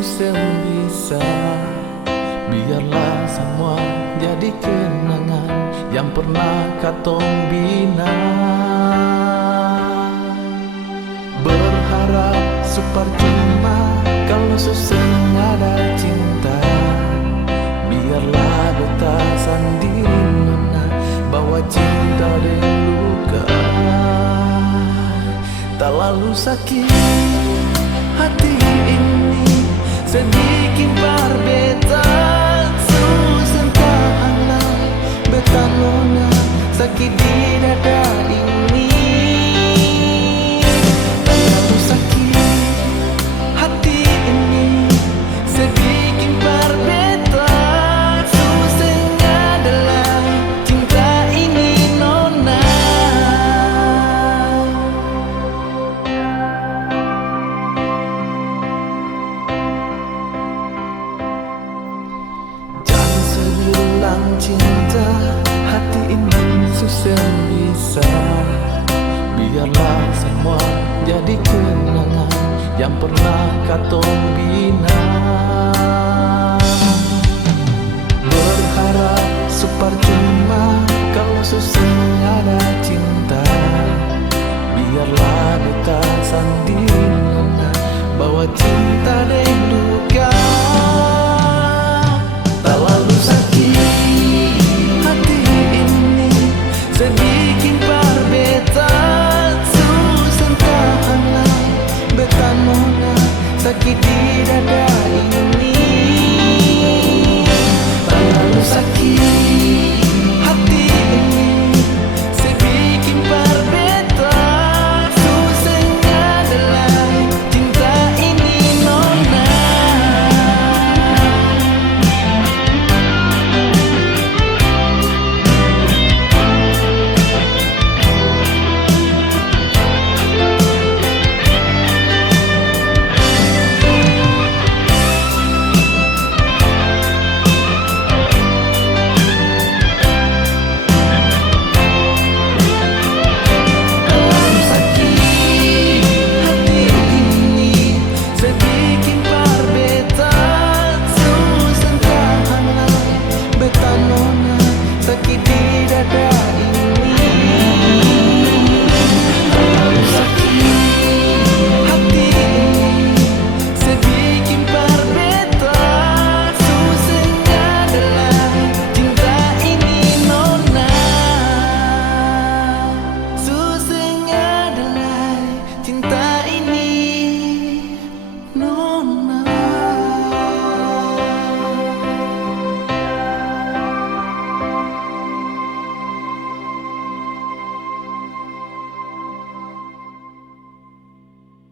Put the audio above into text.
susah bisa. Biarlah semua jadi kenangan yang pernah katong bina. Berharap super cuma kalau susah ada cinta. Biarlah beta sendiri nona bawa cinta dan luka. Tak lalu sakit hati ini sedikit berbeda. Susah tahanlah beta nona sakit di dada ini. Tak lalu sakit hati ini sedikit berbeda. Susahnya adalah cinta ini nona. Jangan sebulan cinta hati ini susah bisa. Biarlah semua jadi kenangan yang pernah katong bina. Berharap super cuma kalau susah ada cinta. Biarlah beta sendiri nona bawa cinta dan duka. Tak lalu sakit hati ini sedikit berbeda. Susah tahanlah beta nona sakit di dada